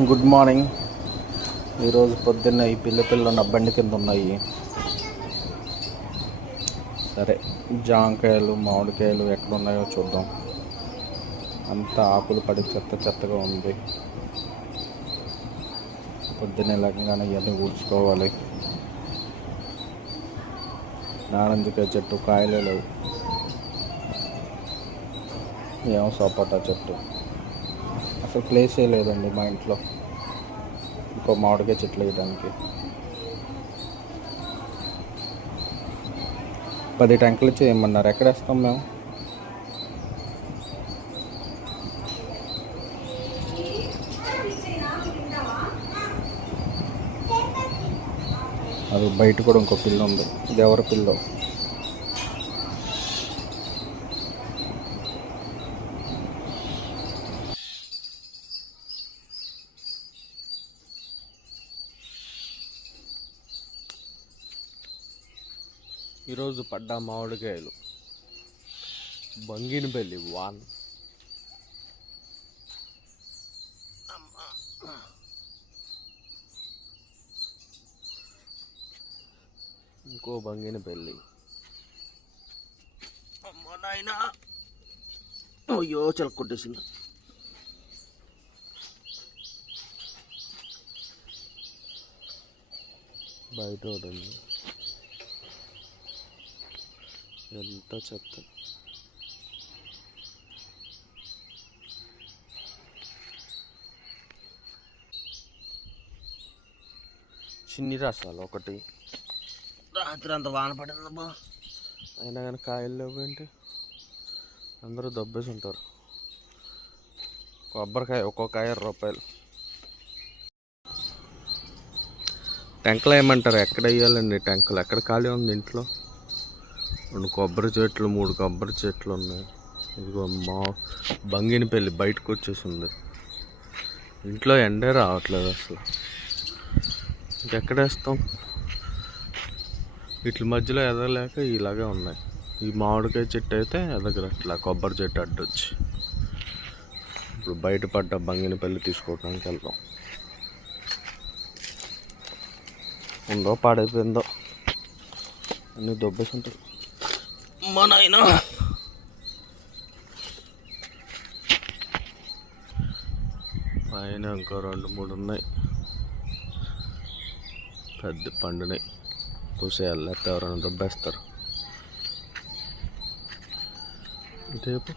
Good morning. ఈరోజు పొద్దున్న ఈ పిల్ల నా బండి కింద ఉన్నాయి. సరే, జాంకాయలు మామిడికాయలు ఎక్కడ ఉన్నాయో చూద్దాం. అంతా ఆకులు పడి చెత్తగా ఉంది. పొద్దున్నే లేకగానే ఇవన్నీ ఊడ్చుకోవాలి. నారింజకాయ చెట్టు కాయలే లేవు, ఏమో సపోటా చెట్టు, అసలు ప్లేసే లేదండి మా ఇంట్లో ఇంకో మామిడికాయ చెట్లు వేయడానికి. 10 ట్యాంకులు చేయమన్నారు. ఎక్కడ వేస్తాం మేము? అది బయట కూడా ఇంకో పిల్ల ఉంది. ఇది ఎవరి పిల్లో? ఈరోజు పడ్డ మామిడికాయలు బంగినపల్లి వాన్. ఇంకో బంగినపల్లి. అమ్మ నాయనా, అయ్యో చెలకొట్టేసింది. బయట ఒకటి ఎంత చెత్త. చిన్ని రసాలు ఒకటి. రాత్రి అంత వాన పడిందమ్మా, అయినా కానీ కాయలు లేవు ఏంటి? అందరూ దబ్బేసి ఉంటారు. కొబ్బరికాయ ఒక్కొక్క 5 రూపాయలు. టెంకలు వేయమంటారు. ఎక్కడ వేయాలండి టెంకలు? ఎక్కడ ఖాళీ ఉంది ఇంట్లో? 2 కొబ్బరి చెట్లు, 3 కొబ్బరి చెట్లు ఉన్నాయి. ఇదిగో మా బంగినపల్లి బయటకు వచ్చేసింది. ఇంట్లో ఎండే రావట్లేదు అసలు. ఇంకెక్కడ వేస్తాం? వీటి మధ్యలో ఎదగలేక ఇలాగే ఉన్నాయి. ఈ మామిడికాయ చెట్టు అయితే ఎదగరట్లా, కొబ్బరి చెట్టు అడ్డొచ్చి. ఇప్పుడు బయట పడ్డ బంగినపల్లి తీసుకోవడానికి వెళ్దాం. ఉందో పాడైపోయిందో అన్నీ దొబ్బేసి ఉంటాయి. మా నాయన, పైన ఇంకో 2-3 ఉన్నాయి. పెద్ద పండునాయి. కూసేయాలి, లేకపోతే ఎవరైనా దొబ్బేస్తారు. రేపు